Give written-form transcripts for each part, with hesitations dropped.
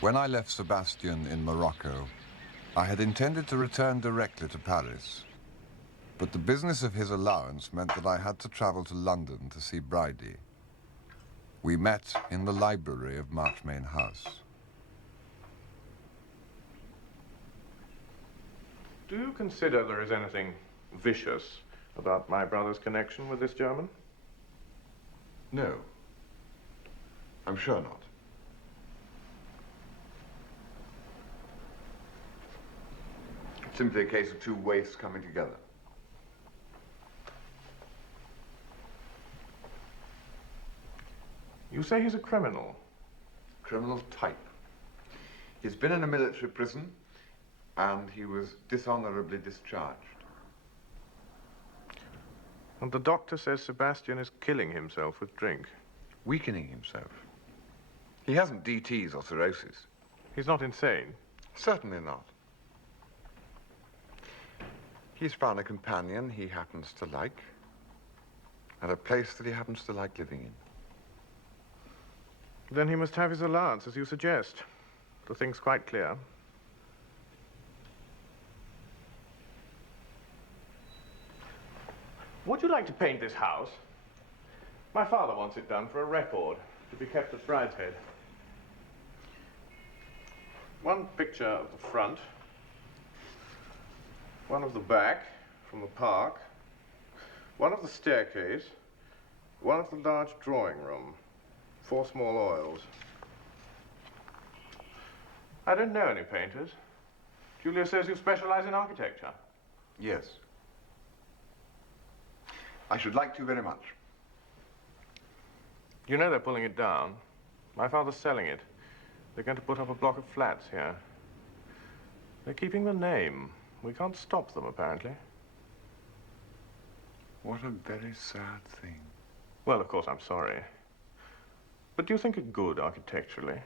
When I left Sebastian in Morocco, I had intended to return directly to Paris. But the business of his allowance meant that I had to travel to London to see Bridie. We met in the library of Marchmain House. Do you consider there is anything vicious about my brother's connection with this German? No, I'm sure not. It's simply a case of two waifs coming together. You say he's a criminal? Criminal type. He's been in a military prison, and he was dishonorably discharged. And the doctor says Sebastian is killing himself with drink. Weakening himself. He hasn't DTs or cirrhosis. He's not insane? Certainly not. He's found a companion he happens to like, and a place that he happens to like living in. Then he must have his allowance, as you suggest. The thing's quite clear. Would you like to paint this house? My father wants it done for a record, to be kept at Brideshead. One picture of the front, one of the back, from the park, one of the staircase, one of the large drawing room, 4 small oils. I don't know any painters. Julia says you specialize in architecture. Yes. I should like to very much. You know they're pulling it down. My father's selling it. They're going to put up a block of flats here. They're keeping the name. We can't stop them, apparently. What a very sad thing. Well, of course, I'm sorry. But do you think it good architecturally?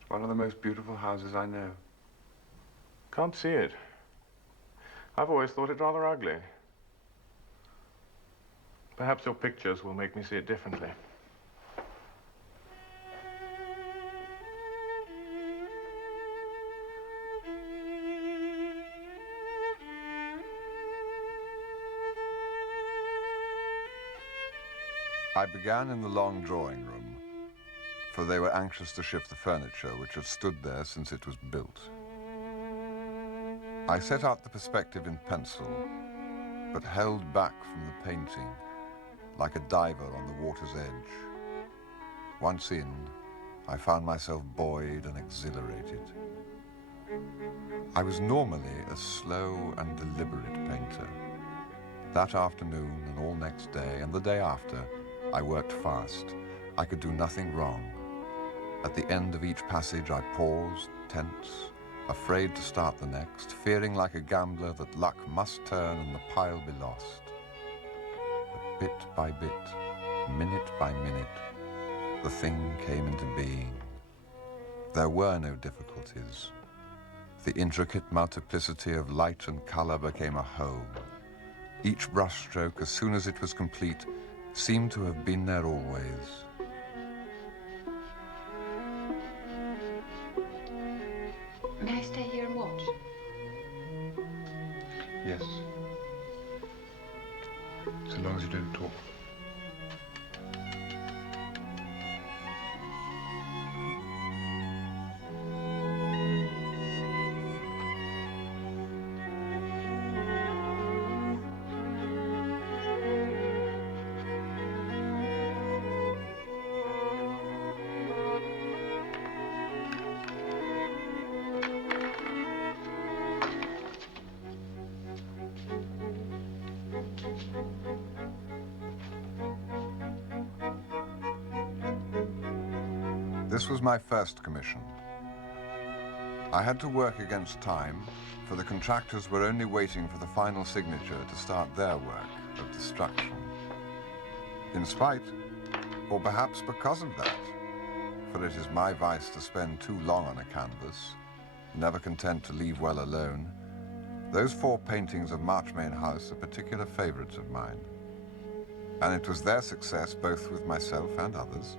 It's one of the most beautiful houses I know. Can't see it. I've always thought it rather ugly. Perhaps your pictures will make me see it differently. I began in the long drawing room, for they were anxious to shift the furniture which had stood there since it was built. I set out the perspective in pencil, but held back from the painting, like a diver on the water's edge. Once in, I found myself buoyed and exhilarated. I was normally a slow and deliberate painter. That afternoon and all next day and the day after, I worked fast. I could do nothing wrong. At the end of each passage, I paused, tense, afraid to start the next, fearing like a gambler that luck must turn and the pile be lost. But bit by bit, minute by minute, the thing came into being. There were no difficulties. The intricate multiplicity of light and color became a whole. Each brushstroke, as soon as it was complete, seemed to have been there always. May I stay here and watch? Yes. So long as you don't talk. This was my first commission. I had to work against time, for the contractors were only waiting for the final signature to start their work of destruction. In spite, or perhaps because of that, for it is my vice to spend too long on a canvas, never content to leave well alone, those 4 paintings of Marchmain House are particular favorites of mine. And it was their success, both with myself and others,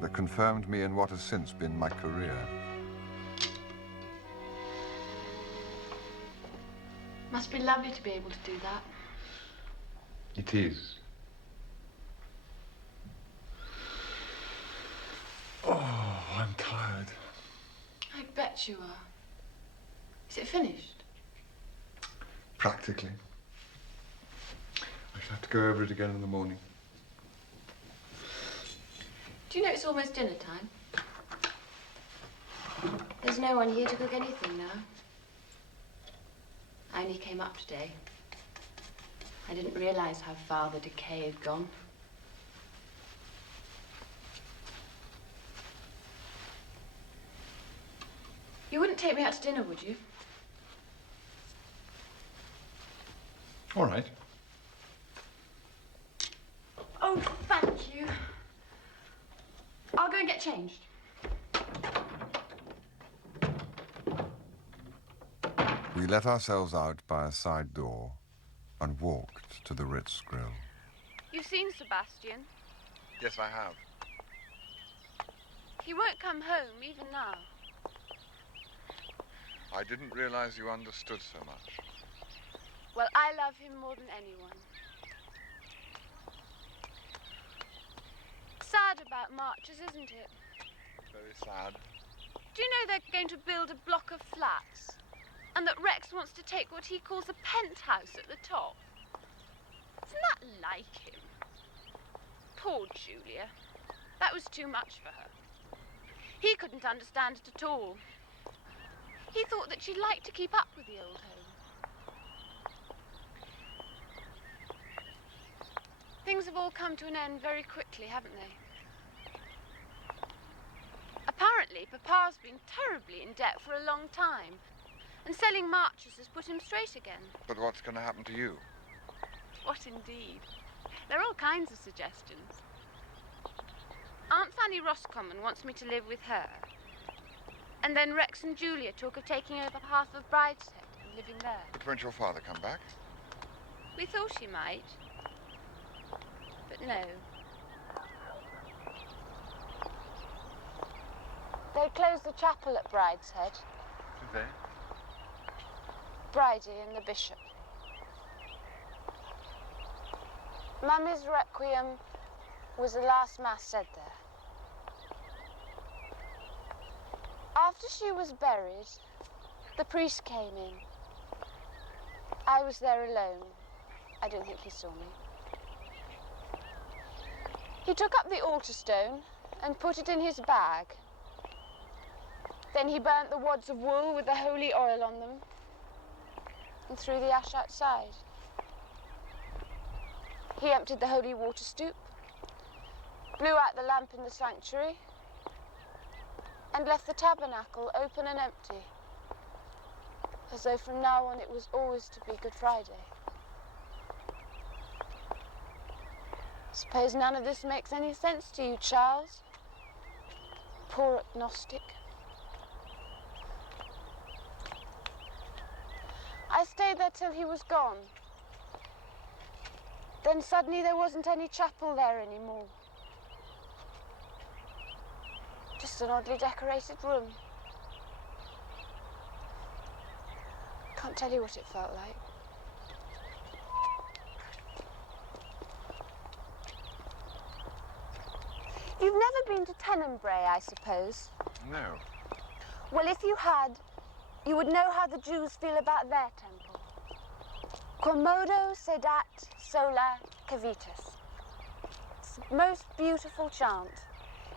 that confirmed me in what has since been my career. Must be lovely to be able to do that. It is. Oh, I'm tired. I bet you are. Is it finished? Practically. I shall have to go over it again in the morning. Do you know it's almost dinner time? There's no one here to cook anything now. I only came up today. I didn't realize how far the decay had gone. You wouldn't take me out to dinner, would you? All right. Oh, thank you. I'll go and get changed. We let ourselves out by a side door and walked to the Ritz Grill. You've seen Sebastian. Yes, I have. He won't come home even now. I didn't realize you understood so much. Well, I love him more than anyone. Sad about Marches, isn't it? Very sad. Do you know they're going to build a block of flats? And that Rex wants to take what he calls a penthouse at the top? Isn't that like him? Poor Julia. That was too much for her. He couldn't understand it at all. He thought that she'd like to keep up with the old home. Things have all come to an end very quickly, haven't they? Apparently, Papa's been terribly in debt for a long time, and selling Marches has put him straight again. But what's going to happen to you? What indeed? There are all kinds of suggestions. Aunt Fanny Roscommon wants me to live with her. And then Rex and Julia talk of taking over half of Brideshead and living there. But won't your father come back? We thought he might. But no. They closed the chapel at Brideshead. Did they? Bridie and the bishop. Mummy's requiem was the last mass said there. After she was buried, the priest came in. I was there alone. I don't think he saw me. He took up the altar stone and put it in his bag. Then he burnt the wads of wool with the holy oil on them and threw the ash outside. He emptied the holy water stoup, blew out the lamp in the sanctuary, and left the tabernacle open and empty, as though from now on it was always to be Good Friday. Suppose none of this makes any sense to you, Charles? Poor agnostic. I stayed there till he was gone. Then suddenly there wasn't any chapel there anymore. Just an oddly decorated room. Can't tell you what it felt like. You've never been to Tenenbrae, I suppose? No. Well, if you had, you would know how the Jews feel about their temple. Quomodo sedat sola cavitas. It's the most beautiful chant.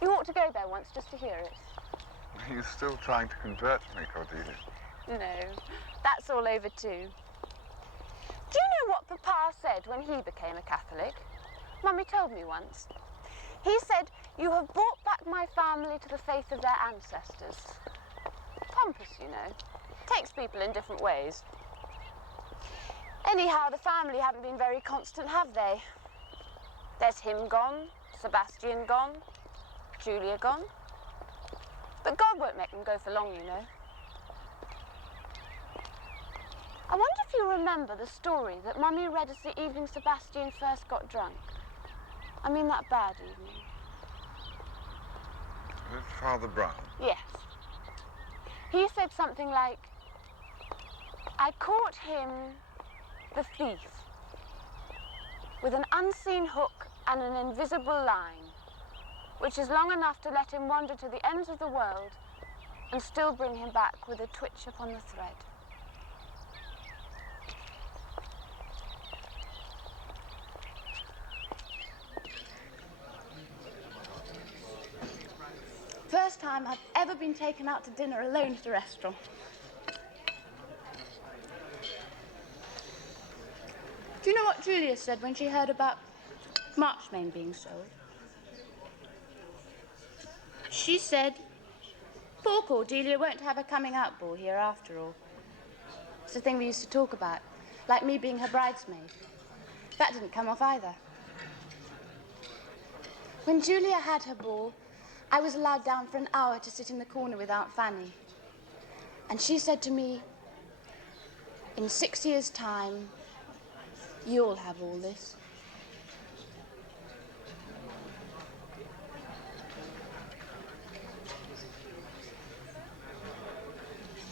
You ought to go there once just to hear it. Are you still trying to convert me, Cordelia? No, that's all over too. Do you know what Papa said when he became a Catholic? Mummy told me once. He said, "You have brought back my family to the faith of their ancestors." Pompous, you know. Takes people in different ways. Anyhow, the family haven't been very constant, have they? There's him gone, Sebastian gone, Julia gone. But God won't make them go for long, you know. I wonder if you remember the story that Mummy read us the evening Sebastian first got drunk. I mean that bad evening. With Father Brown? Yes. He said something like, I caught him, the thief, with an unseen hook and an invisible line, which is long enough to let him wander to the ends of the world and still bring him back with a twitch upon the thread. First time I've ever been taken out to dinner alone at a restaurant. Do you know what Julia said when she heard about Marchmain being sold? She said, poor Cordelia won't have a coming out ball here after all. It's the thing we used to talk about, like me being her bridesmaid. That didn't come off either. When Julia had her ball, I was allowed down for an hour to sit in the corner with Aunt Fanny. And she said to me, in 6 years' time, you'll have all this.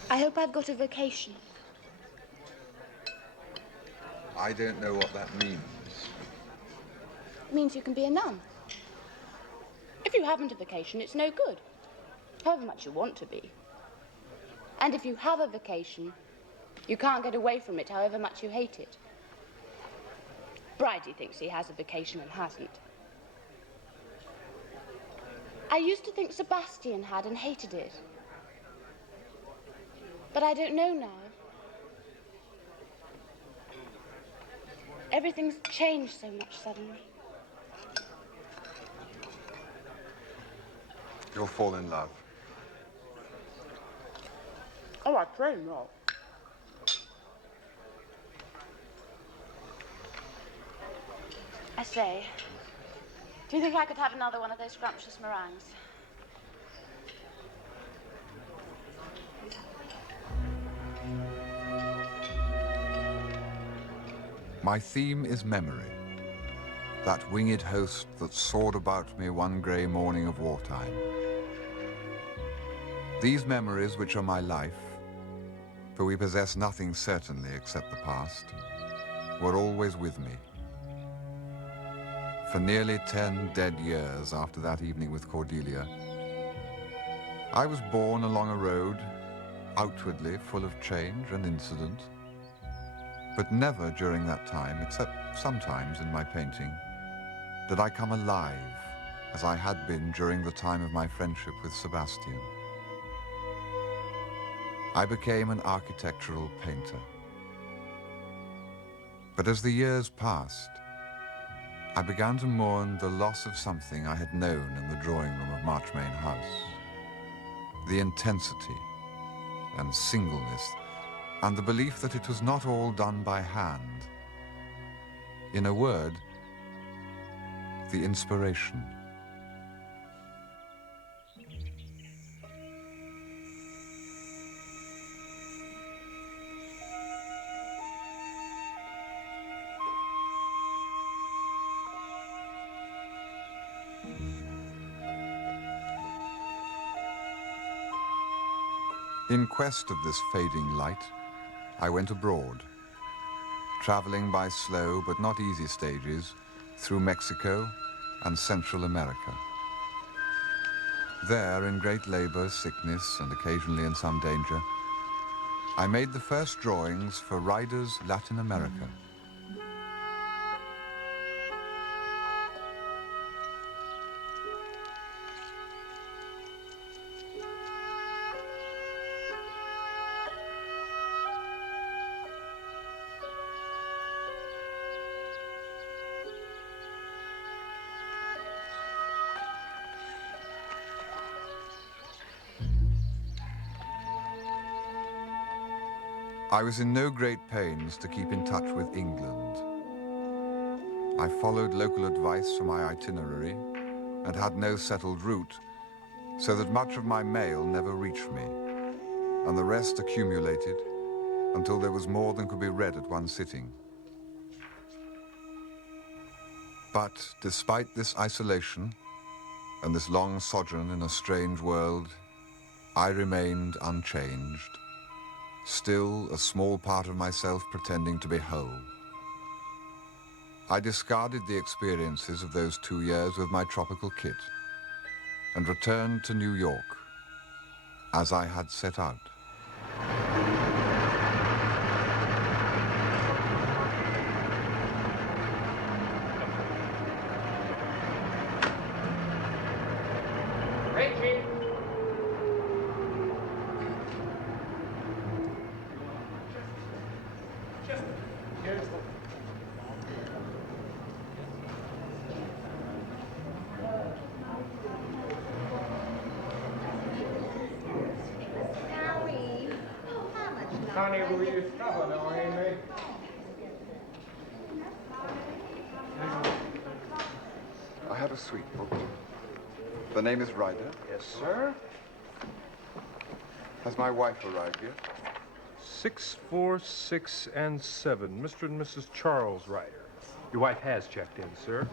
I hope I've got a vocation. I don't know what that means. It means you can be a nun. If you haven't a vocation, it's no good, however much you want to be. And if you have a vocation, you can't get away from it, however much you hate it. Bridie thinks he has a vocation and hasn't. I used to think Sebastian had and hated it. But I don't know now. Everything's changed so much suddenly. You'll fall in love. Oh, I pray not. I say, do you think I could have another one of those scrumptious meringues? My theme is memory, that winged host that soared about me one grey morning of wartime. These memories, which are my life, for we possess nothing certainly except the past, were always with me. For nearly 10 dead years after that evening with Cordelia, I was borne along a road, outwardly full of change and incident, but never during that time, except sometimes in my painting, did I come alive as I had been during the time of my friendship with Sebastian. I became an architectural painter. But as the years passed, I began to mourn the loss of something I had known in the drawing room of Marchmain House. The intensity and singleness and the belief that it was not all done by hand. In a word, the inspiration. In quest of this fading light, I went abroad, traveling by slow but not easy stages through Mexico and Central America. There, in great labor, sickness, and occasionally in some danger, I made the first drawings for Riders Latin America. I was in no great pains to keep in touch with England. I followed local advice for my itinerary and had no settled route, so that much of my mail never reached me, and the rest accumulated until there was more than could be read at one sitting. But despite this isolation, and this long sojourn in a strange world, I remained unchanged, still a small part of myself pretending to be whole. I discarded the experiences of those 2 years with my tropical kit and returned to New York as I had set out. Connie, will you stop annoying me? I have a suite booked. The name is Ryder. Yes, sir. Has my wife arrived yet? 6, 4, 6, and 7. Mr. and Mrs. Charles Ryder. Your wife has checked in, sir.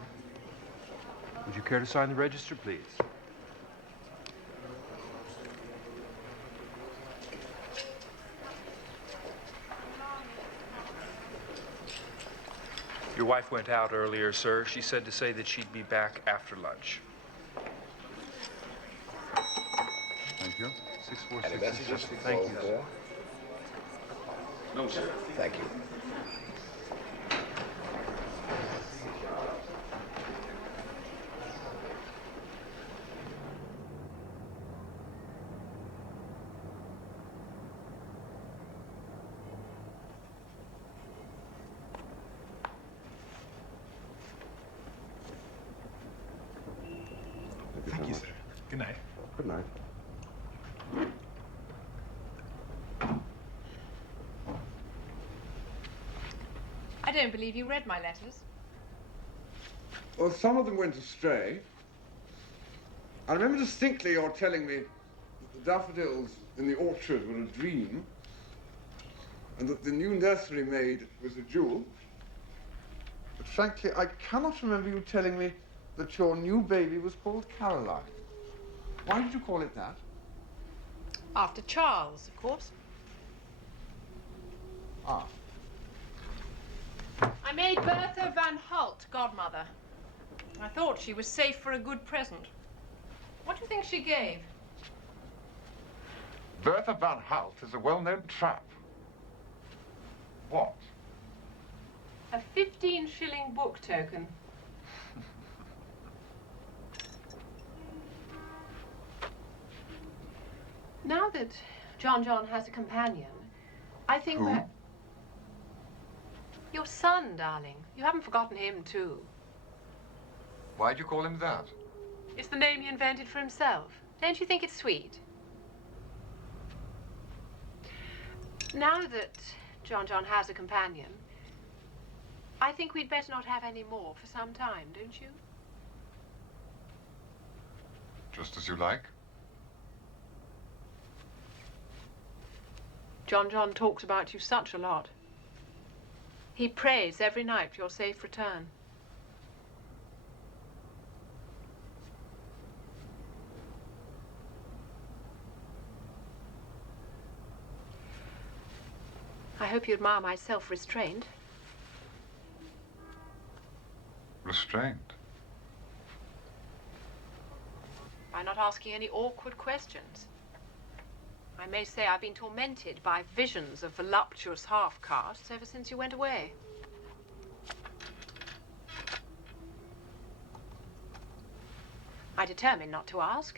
Would you care to sign the register, please? Your wife went out earlier, sir. She said to say that she'd be back after lunch. Thank you. 6, 4, 6, and 7. Thank you, sir. No, sir. Thank you. Thank you, sir. Good night. Good night. I don't believe you read my letters. Well, some of them went astray. I remember distinctly your telling me that the daffodils in the orchard were a dream, and that the new nursery maid was a jewel. But frankly, I cannot remember you telling me that your new baby was called Caroline. Why did you call it that? After Charles, of course. Ah. I made Bertha Van Holt godmother. I thought she was safe for a good present. What do you think she gave? Bertha Van Holt is a well-known trap. What? A 15-shilling book token. Now that John has a companion, I think Who? that... Your son, darling. You haven't forgotten him, too. Why'd you call him that? It's the name he invented for himself. Don't you think it's sweet? Now that John has a companion, I think we'd better not have any more for some time, don't you? Just as you like. John talks about you such a lot. He prays every night for your safe return. I hope you admire my self-restraint. Restrained. By not asking any awkward questions. I may say I've been tormented by visions of voluptuous half-castes ever since you went away. I determined not to ask.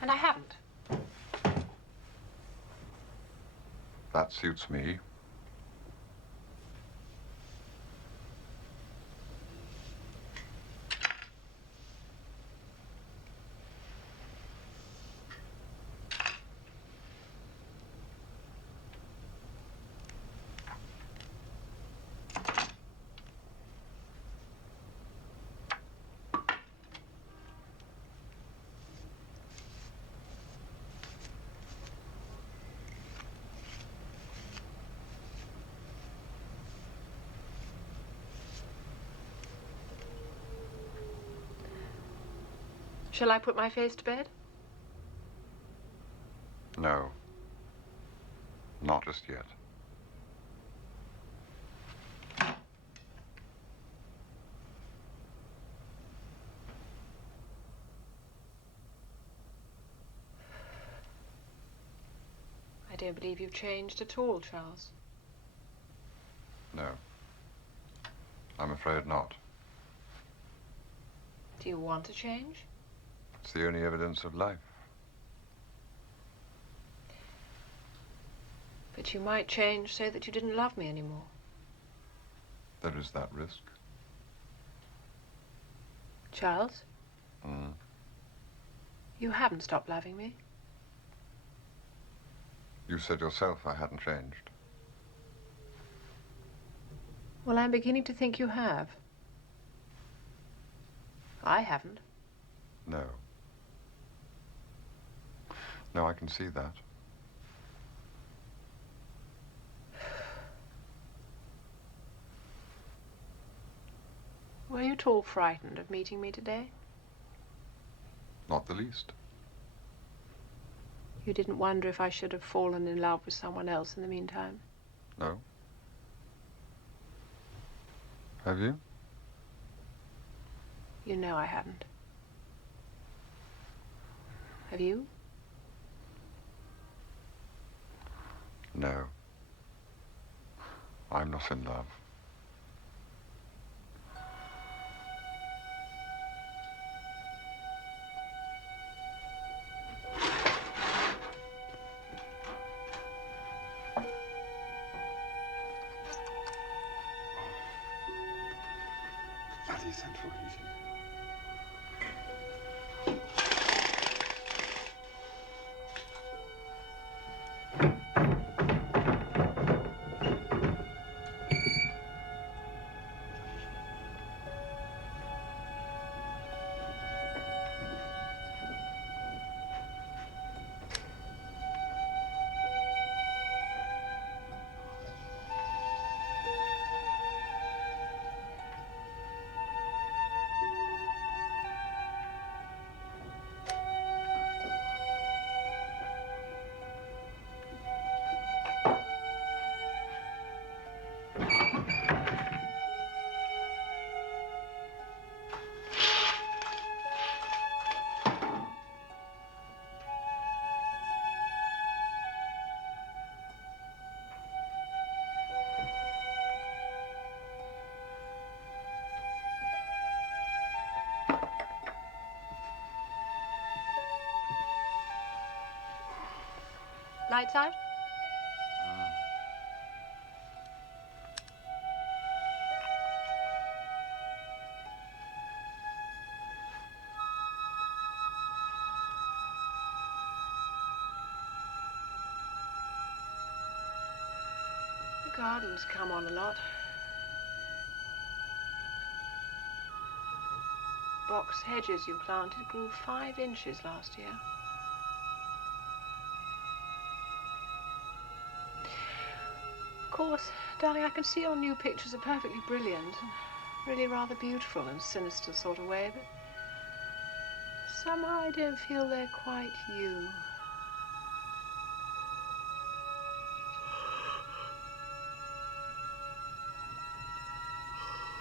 And I haven't. That suits me. Shall I put my face to bed? No. Not just yet. I don't believe you've changed at all, Charles. No. I'm afraid not. Do you want to change? It's the only evidence of life. But you might change so that you didn't love me anymore. There is that risk. Charles? Mm. You haven't stopped loving me. You said yourself I hadn't changed. Well, I'm beginning to think you have. I haven't. No. No, I can see that. Were you at all frightened of meeting me today? Not the least. You didn't wonder if I should have fallen in love with someone else in the meantime? No. Have you? You know I haven't. Have you? No. I'm not in love. Bloody central heating. Lights out? The garden's come on a lot. Box hedges you planted grew 5 inches last year. Of course, darling, I can see your new pictures are perfectly brilliant and really rather beautiful in a sinister sort of way, but somehow I don't feel they're quite you.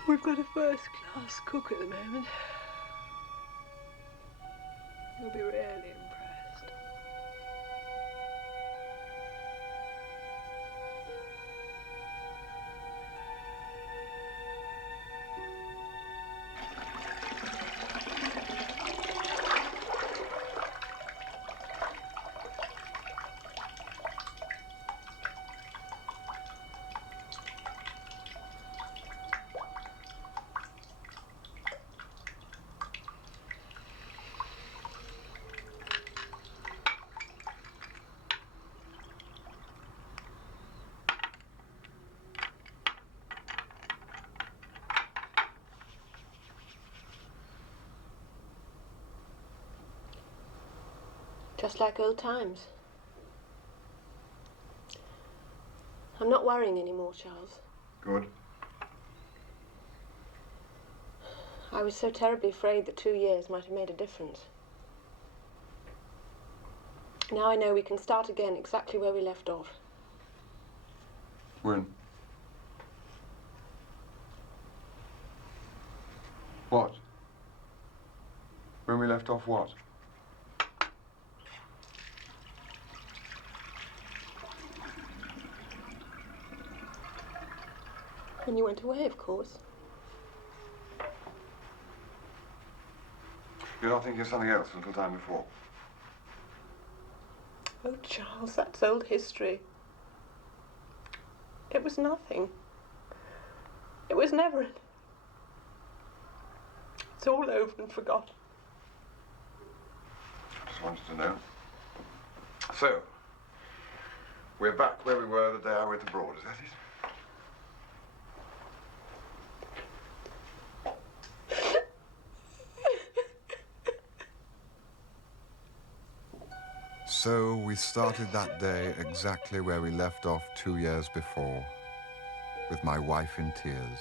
We've got a first-class cook at the moment. You'll be really impressed. Just like old times. I'm not worrying anymore, Charles. Good. I was so terribly afraid that 2 years might have made a difference. Now I know we can start again exactly where we left off. When? What? When we left off what? When you went away, of course. You're not thinking of something else a little time before? Oh, Charles, that's old history. It was nothing. It was never... It's all over and forgotten. I just wanted to know. So, we're back where we were the day I went abroad, is that it? So we started that day exactly where we left off 2 years before, with my wife in tears.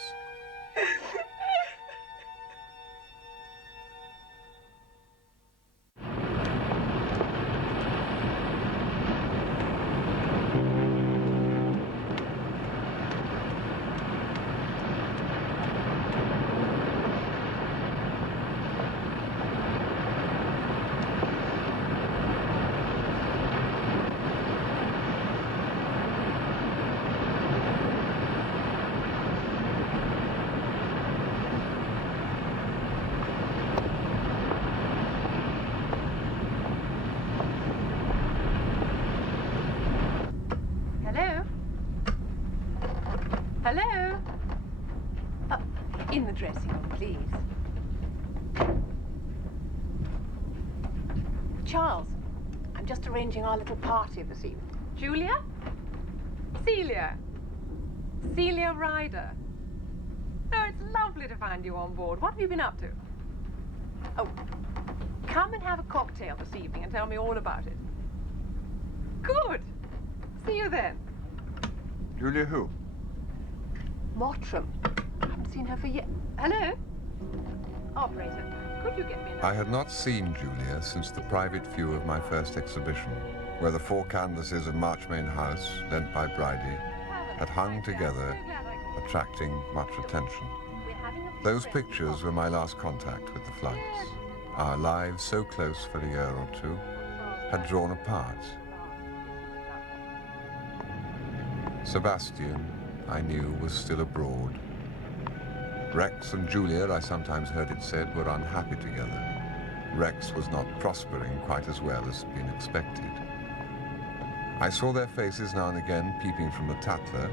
Hello? In the dressing room, please. Charles, I'm just arranging our little party this evening. Julia? Celia? Celia Ryder? Oh, it's lovely to find you on board. What have you been up to? Oh, come and have a cocktail this evening and tell me all about it. Good. See you then. Julia who? Mottram. I haven't seen her for years. Hello? Operator, could you get me I had not seen Julia since the private view of my first exhibition, where the 4 canvases of Marchmain House, lent by Bridie, had hung together, attracting much attention. Those pictures were my last contact with the flights. Our lives, so close for a year or two, had drawn apart. Sebastian, I knew, was still abroad. Rex and Julia, I sometimes heard it said, were unhappy together. Rex was not prospering quite as well as had been expected. I saw their faces now and again peeping from the Tatler,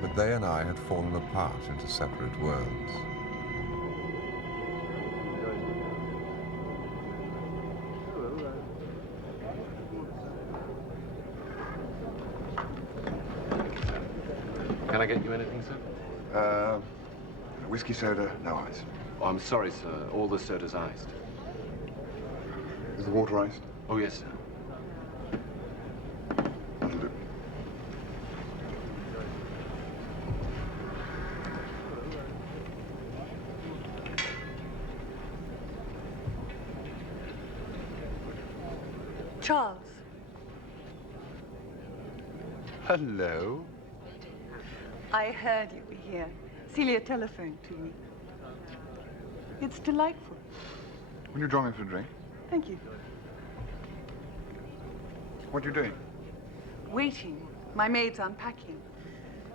but they and I had fallen apart into separate worlds. Can I get you anything, sir? Whiskey soda, no ice. Oh, I'm sorry, sir. All the soda's iced. Is the water iced? Oh, yes, sir. That'll do. Charles. Hello. I heard you were here. Celia telephoned to me. It's delightful. Will you join me for a drink? Thank you. What are you doing? Waiting. My maid's unpacking.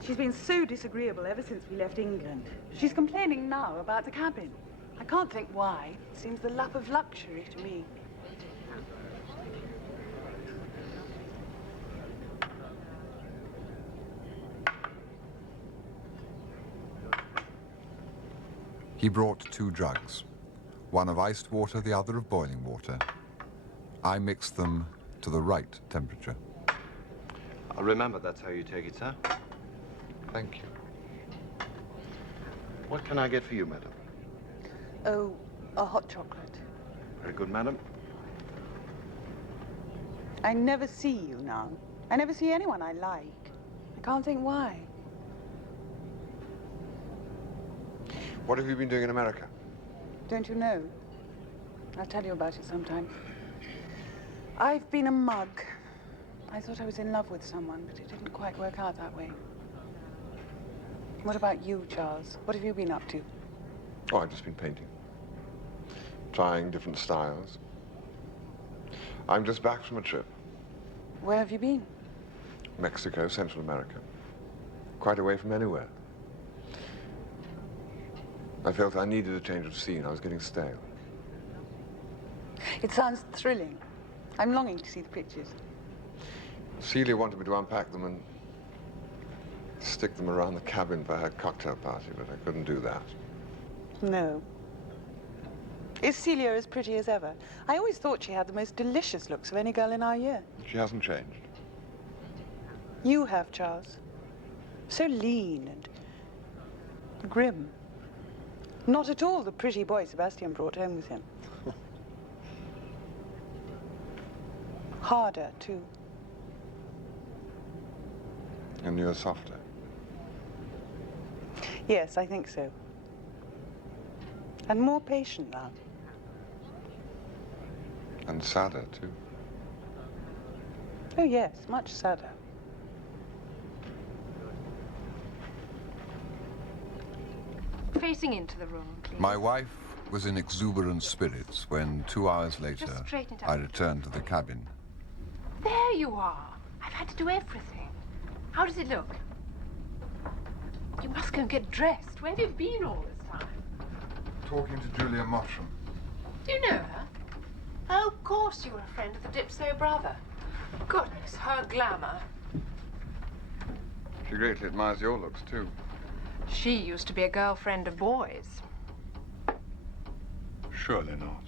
She's been so disagreeable ever since we left England. She's complaining now about the cabin. I can't think why. It seems the lap of luxury to me. He brought 2 jugs, one of iced water, the other of boiling water. I mixed them to the right temperature. Remember, that's how you take it, sir. Thank you. What can I get for you, madam? Oh, a hot chocolate. Very good, madam. I never see you now. I never see anyone I like. I can't think why. What have you been doing in America? Don't you know? I'll tell you about it sometime. I've been a mug. I thought I was in love with someone, but it didn't quite work out that way. What about you, Charles? What have you been up to? Oh, I've just been painting. Trying different styles. I'm just back from a trip. Where have you been? Mexico, Central America. Quite away from anywhere. I felt I needed a change of scene. I was getting stale. It sounds thrilling. I'm longing to see the pictures. Celia wanted me to unpack them and stick them around the cabin for her cocktail party, but I couldn't do that. No. Is Celia as pretty as ever? I always thought she had the most delicious looks of any girl in our year. She hasn't changed. You have, Charles. So lean and grim. Not at all the pretty boy Sebastian brought home with him. Harder, too. And you're softer. Yes, I think so. And more patient now. And sadder, too. Oh, yes, much sadder. Facing into the room, please. My wife was in exuberant spirits when 2 hours later Just straighten it out. I returned to the cabin. There you are. I've had to do everything. How does it look? You must go and get dressed. Where have you been all this time? Talking to Julia Mottram. Do you know her? Oh, of course you were a friend of the Dipso brother. Goodness, her glamour. She greatly admires your looks, too. She used to be a girlfriend of Boy's. Surely not.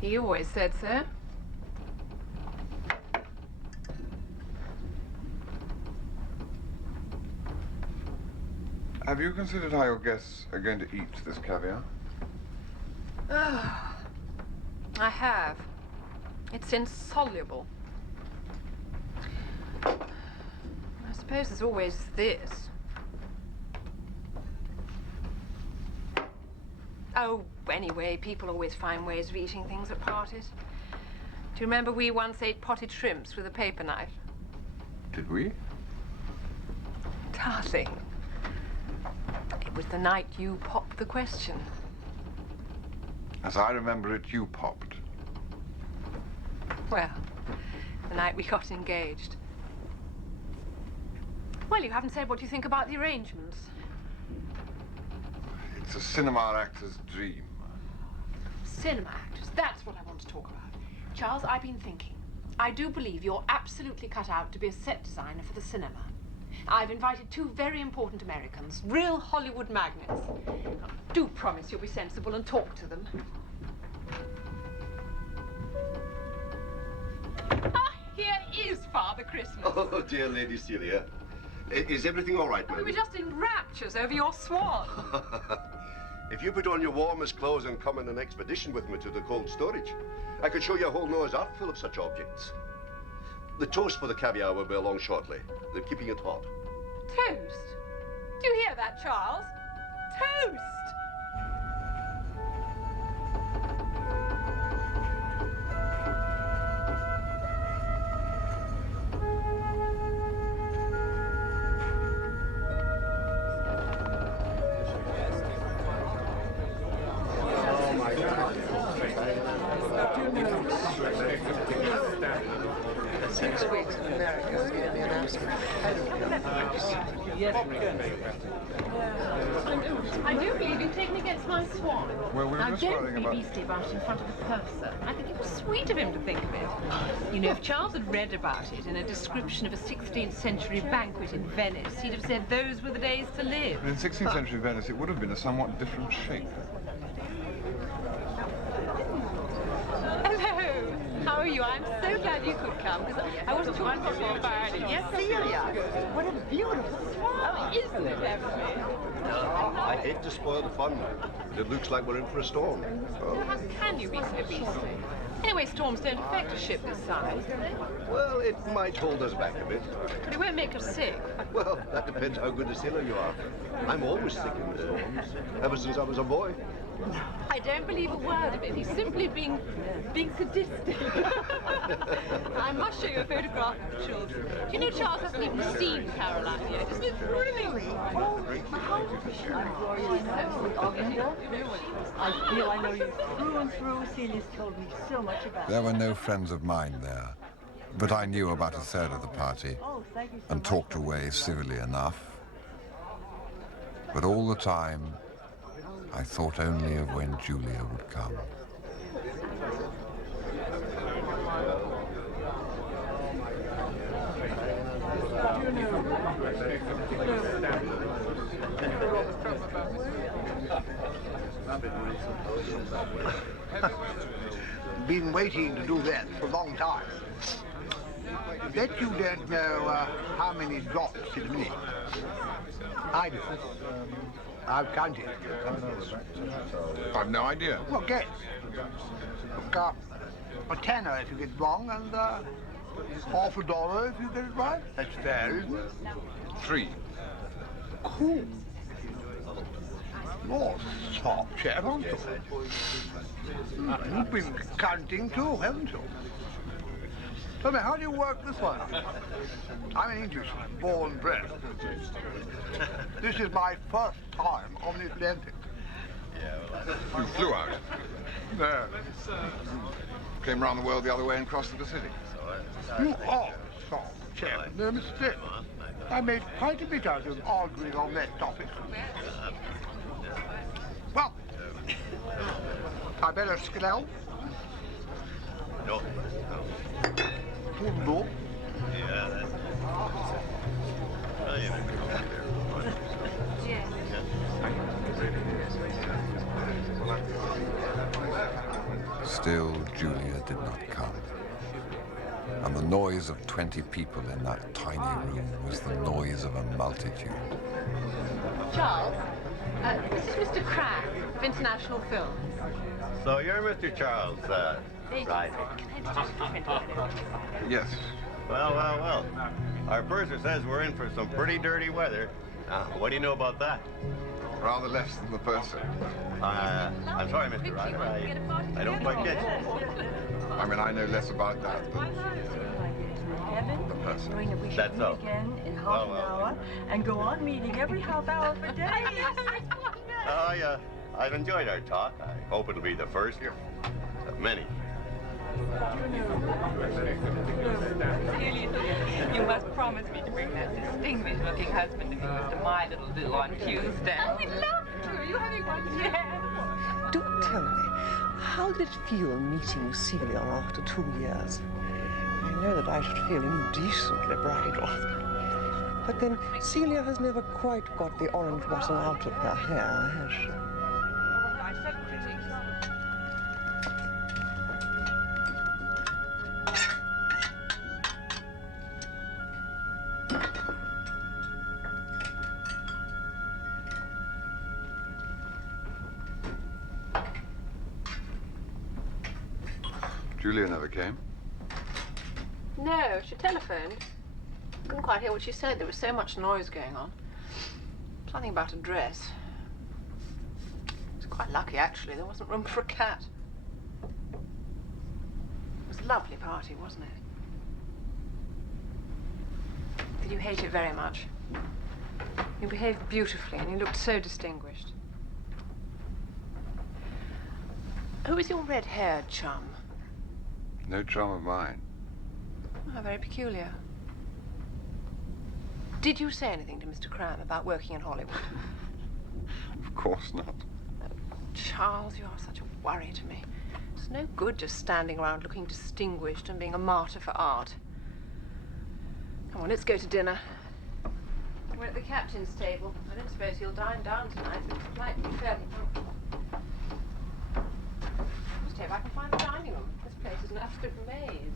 He always said so. Have you considered how your guests are going to eat this caviar? Oh, I have. It's insoluble. I suppose there's always this. Oh, anyway, people always find ways of eating things at parties. Do you remember we once ate potted shrimps with a paper knife? Did we? Darling, it was the night you popped the question. As I remember it, you popped. Well, the night we got engaged. Well, you haven't said what you think about the arrangements. It's a cinema actor's dream. Cinema actors, that's what I want to talk about. Charles, I've been thinking. I do believe you're absolutely cut out to be a set designer for the cinema. I've invited 2 very important Americans, real Hollywood magnets. Now, do promise you'll be sensible and talk to them. Ah, here is Father Christmas. Oh, dear Lady Celia. Is everything all right, We ma'am? were just in raptures over your swan. If you put on your warmest clothes and come on an expedition with me to the cold storage, I could show you a whole Noah's Ark full of such objects. The toast for the caviar will be along shortly. They're keeping it hot. Toast? Do you hear that, Charles? Toast! I do believe you've taken against my swan. Well, we were now, just don't worrying be about... beastly about it in front of the purser. I think it was sweet of him to think of it. You know, if Charles had read about it in a description of a 16th century banquet in Venice, he'd have said those were the days to live. But in 16th century Venice, it would have been a somewhat different shape. Hello. How are you? I'm so glad you could come, because I was talking to you about it. Yes, Celia, what a beautiful swan. Oh, isn't it lovely? I hate to spoil the fun, but it looks like we're in for a storm. Well, how can you be so beastly? Anyway, storms don't affect a ship this size. Well, it might hold us back a bit. But it won't make us sick. Well, that depends how good a sailor you are. I'm always sick in the storms, ever since I was a boy. I don't believe a word of it. He's simply being sadistic. I must show you a photograph of the children. Do you know Charles hasn't even seen Caroline yet? Isn't it brilliant? I feel I know you through and through. Celia's told me so much about There were no friends of mine there, but I knew about a third of the party and talked away civilly enough. But all the time, I thought only of when Julia would come. Been waiting to do that for a long time. Bet you don't know how many drops in a minute. I do. I've counted. I've no idea. Well, guess. Look, a tenner if you get it wrong, and half a dollar if you get it right. That's fair, isn't it? 3. Cool. You're a sharp chap, aren't you? You've been counting too, haven't you? Tell me, how do you work this one? I'm an Englishman, born and bred. This is my first time on the Atlantic. You flew out? No. Came round the world the other way and crossed the Pacific. You are a sharp chap, no mistake. I made quite a bit out of arguing on that topic. Well, I better skedaddle. No. No. Yeah, that's... Still, Julia did not come. And the noise of 20 people in that tiny room was the noise of a multitude. Charles, this is Mr. Cragg of International Film. So you're Mr. Charles, right? Yes. Well. Our purser says we're in for some pretty dirty weather. What do you know about that? Rather less than the purser. I'm sorry, Mr. Ryder. I don't quite get you. I mean, I know less about that than the purser. knowing that we should That's meet so. again in half an hour and go on meeting every half hour for days. I've enjoyed our talk. I hope it'll be the first of many. You must promise me to bring that distinguished-looking husband of yours to my little do on Tuesday. Oh, we'd love to. Are you having one? Yes. Do tell me, how did it feel meeting Celia after 2 years? I know that I should feel indecently bridal. But then Celia has never quite got the orange bottom out of her hair, has she? Julia never came. No, she telephoned. Couldn't quite hear what she said. There was so much noise going on. Something about a dress. It was quite lucky, actually. There wasn't room for a cat. It was a lovely party, wasn't it? Did you hate it very much? You behaved beautifully and you looked so distinguished. Who was your red-haired chum? No chum of mine. Oh, very peculiar. Did you say anything to Mr. Cram about working in Hollywood? Of course not. Charles, you are such a worry to me. It's no good just standing around looking distinguished and being a martyr for art. Come on, let's go to dinner. We're at the captain's table. I don't suppose he'll dine down tonight. It's likely to be fairly punctual. Just hope I can find the dining room. This place is an absolute maze.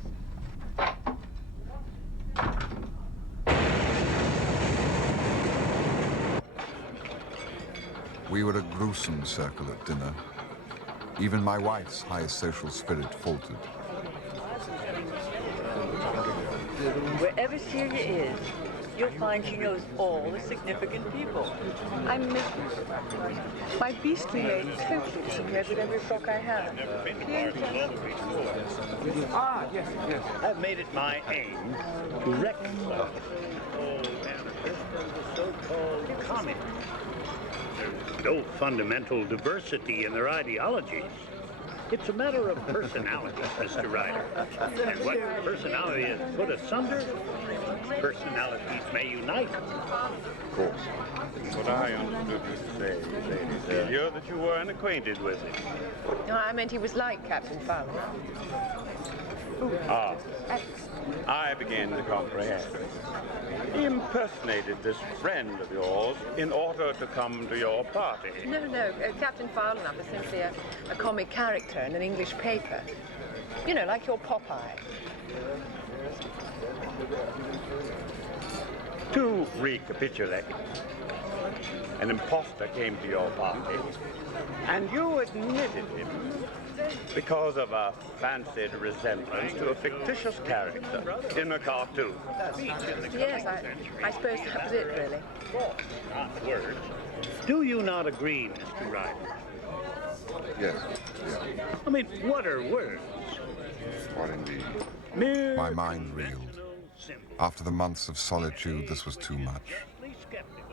We were a gruesome circle at dinner. Even my wife's high social spirit faltered. Wherever Celia is, you'll find she knows all the significant people. I'm Mrs. My beastly name totally disappeared with every frock I have. Ah, yes, yes. I've made it my aim to reconcile the so-called commie. There's no fundamental diversity in their ideologies. It's a matter of personality, Mr. Ryder. And what personality is put asunder, personalities may unite. Of course. What I understood you to say, Lady Celia, that you were unacquainted with it. No, I meant he was like Captain Fowler. Ah, I begin to comprehend. He impersonated this friend of yours in order to come to your party. No, Captain Fowler was simply a comic character in an English paper. You know, like your Popeye. To recapitulate, an imposter came to your party, and you admitted him because of a fancied resemblance to a fictitious character in a cartoon. Yes, I suppose that was it, really. Not words. Do you not agree, Mr. Ryder? Yes. I mean, what are words? What indeed? Mere My mind reeled. After the months of solitude, this was too much.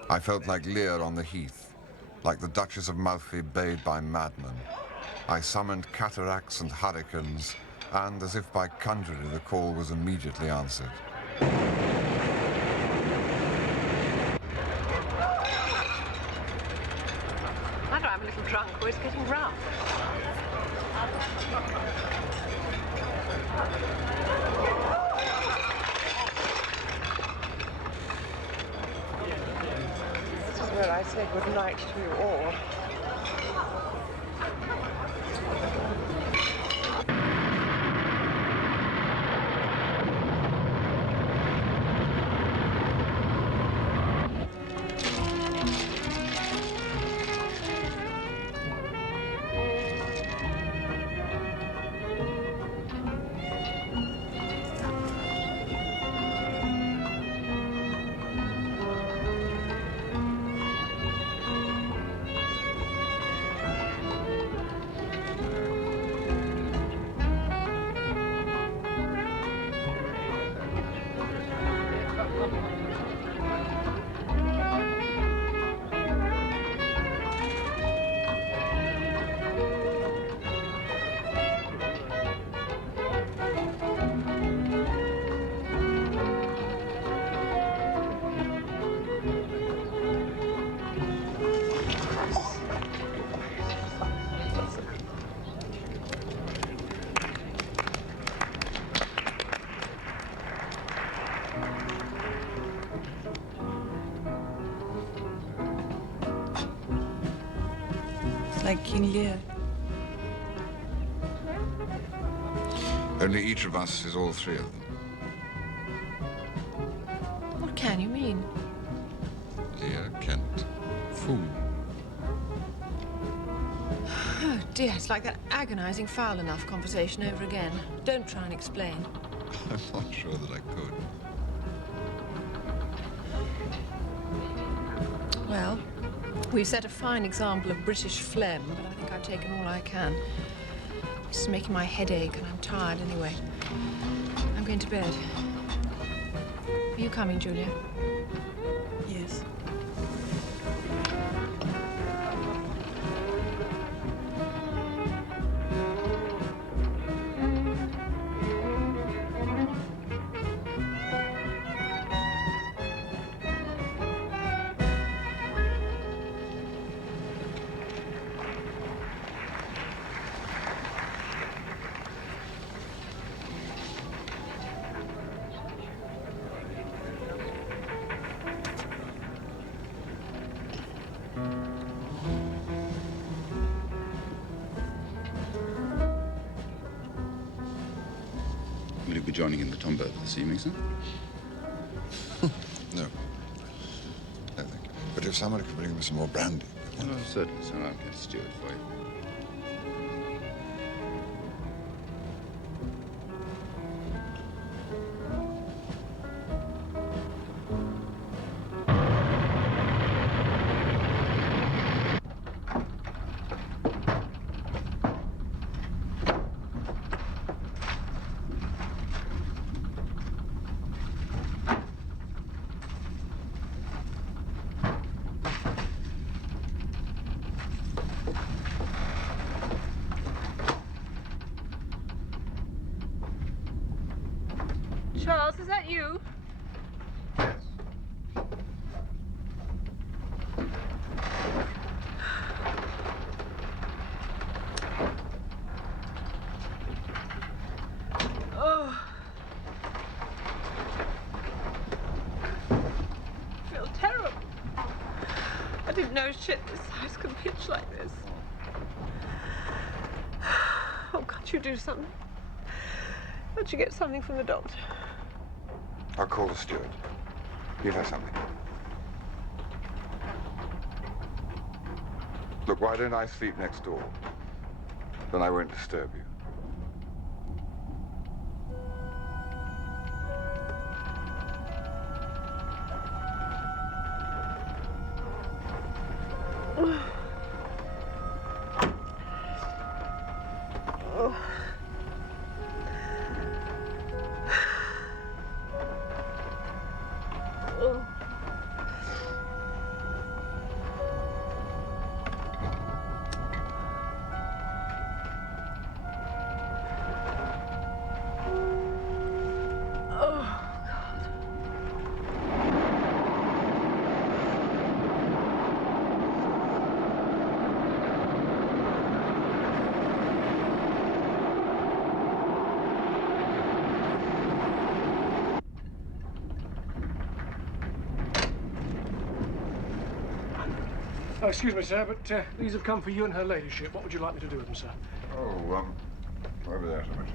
I felt like Lear on the heath, like the Duchess of Malfi bayed by madmen. I summoned cataracts and hurricanes, and as if by conjury, the call was immediately answered. I know I'm a little drunk, or it's getting rough. This is where I say good night to you all. Like King Lear. Only each of us is all three of them. What can you mean? Lear, Kent, Fool. Oh dear, it's like that agonizing foul enough conversation over again. Don't try and explain. I'm not sure that I could. Well, we've set a fine example of British phlegm, but I think I've taken all I can. It's making my head ache, and I'm tired anyway. I'm going to bed. Are you coming, Julia? Yes. Will you be joining in the tombola this evening, sir? No. No, thank you. But if somebody could bring me some more brandy. Oh, certainly, sir. I'll get a steward for you. is that you? Oh. I feel terrible. I didn't know shit this size could pitch like this. Oh, can't you do something? Can't you get something from the doctor? I'll call the steward. Give her something. Look, why don't I sleep next door? Then I won't disturb you. Oh, excuse me, sir, but these have come for you and her ladyship. What would you like me to do with them, sir? Oh, over there, somewhere.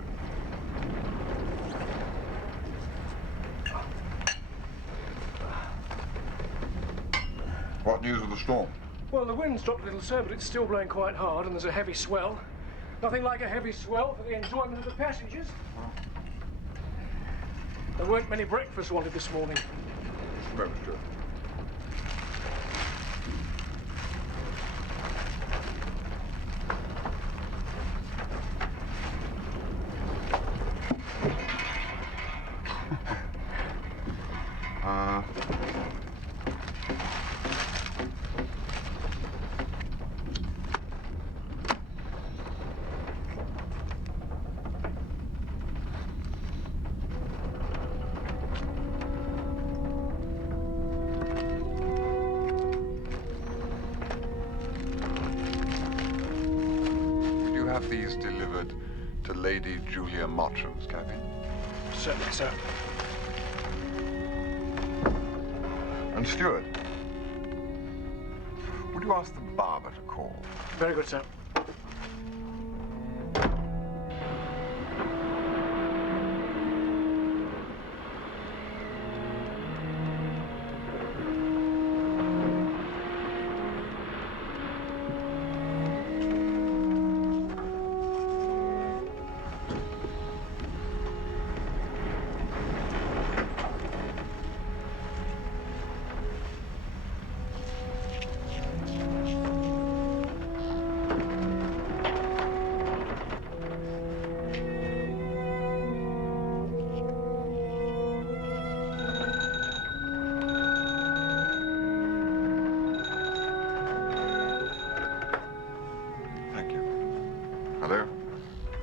What news of the storm? Well, the wind's dropped a little, sir, but it's still blowing quite hard, and there's a heavy swell. Nothing like a heavy swell for the enjoyment of the passengers. There weren't many breakfasts wanted this morning. Very true. These delivered to Lady Julia Mottram's cabin? Certainly, sir. And steward, would you ask the barber to call? Very good, sir.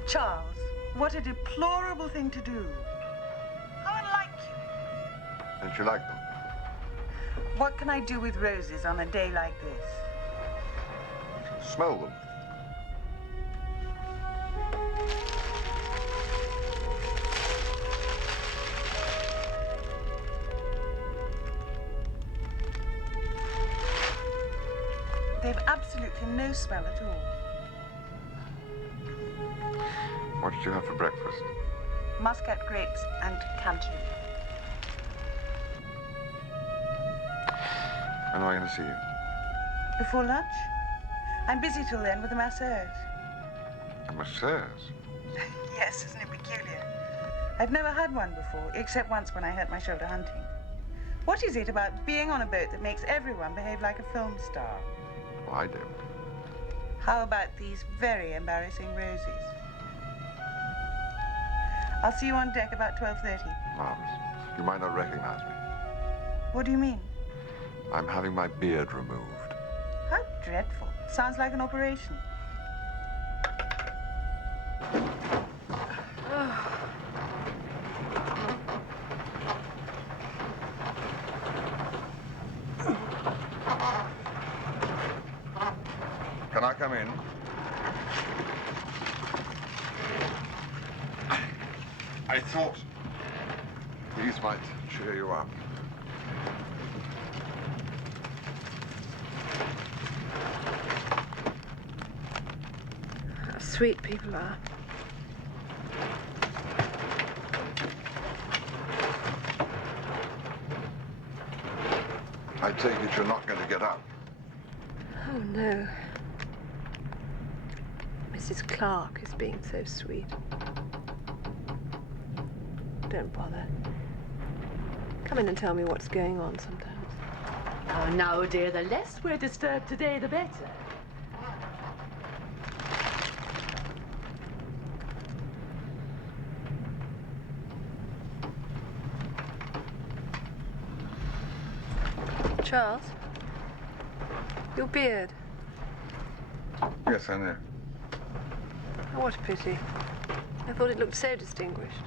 Charles, what a deplorable thing to do. How unlike you. Don't you like them? What can I do with roses on a day like this? Smell them. They've absolutely no smell at all. What did you have for breakfast? Muscat grapes and cantaloupe. When am I going to see you? Before lunch? I'm busy till then with a massage. A massage? Yes, isn't it peculiar? I've never had one before, except once when I hurt my shoulder hunting. What is it about being on a boat that makes everyone behave like a film star? Well, I do. How about these very embarrassing roses? I'll see you on deck about 12:30. Marvelous. You might not recognize me. What do you mean? I'm having my beard removed. How dreadful. Sounds like an operation. Can I come in? I thought these might cheer you up. How sweet people are. I take it you're not going to get up. Oh, no. Mrs. Clark is being so sweet. Don't bother. Come in and tell me what's going on sometimes. Oh, no, dear, the less we're disturbed today, the better. Charles? Your beard. Yes, I know. Oh, what a pity. I thought it looked so distinguished.